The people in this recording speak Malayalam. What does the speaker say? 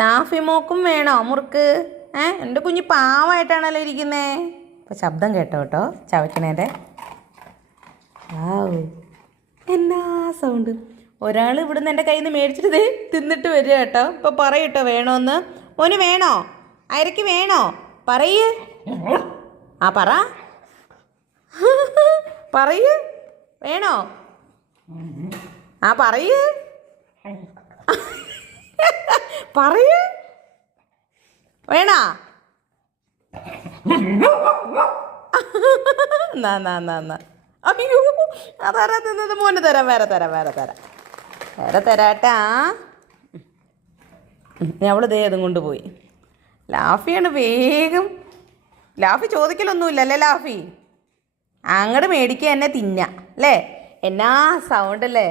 ലാഫി മോക്കും വേണോ മുറുക്ക്? എൻ്റെ കുഞ്ഞ് പാവമായിട്ടാണല്ലോ ഇരിക്കുന്നേ. അപ്പോൾ ശബ്ദം കേട്ടോ കേട്ടോ ചവയ്ക്കണേൻ്റെ. ആവൂ എന്നാ സൗണ്ട്. ഒരാൾ ഇവിടുന്ന് എൻ്റെ കയ്യിൽ നിന്ന് മേടിച്ചിട്ട് തിന്നിട്ട് വരിക കേട്ടോ. ഇപ്പോൾ പറയട്ടോ വേണോന്ന്. മോന് വേണോ? അയരയ്ക്ക് വേണോ? പറയ്. ആ പറ പറയ്. വേണോ? ആ പറയ് പറയ്. വേണോ? അയ്യോ അതാരാ തിന്നത്? മോന് തരാം. വേറെ തരാട്ടാ. അവൾ ദേ അതും കൊണ്ടുപോയി. ലാഫിയാണ് വേഗം. ലാഫി ചോദിക്കലൊന്നുമില്ല അല്ലേ ലാഫി? അങ്ങോട്ട് മേടിക്കുക എന്നെ തിന്നാ അല്ലേ? എന്നാ സൗണ്ട് അല്ലേ?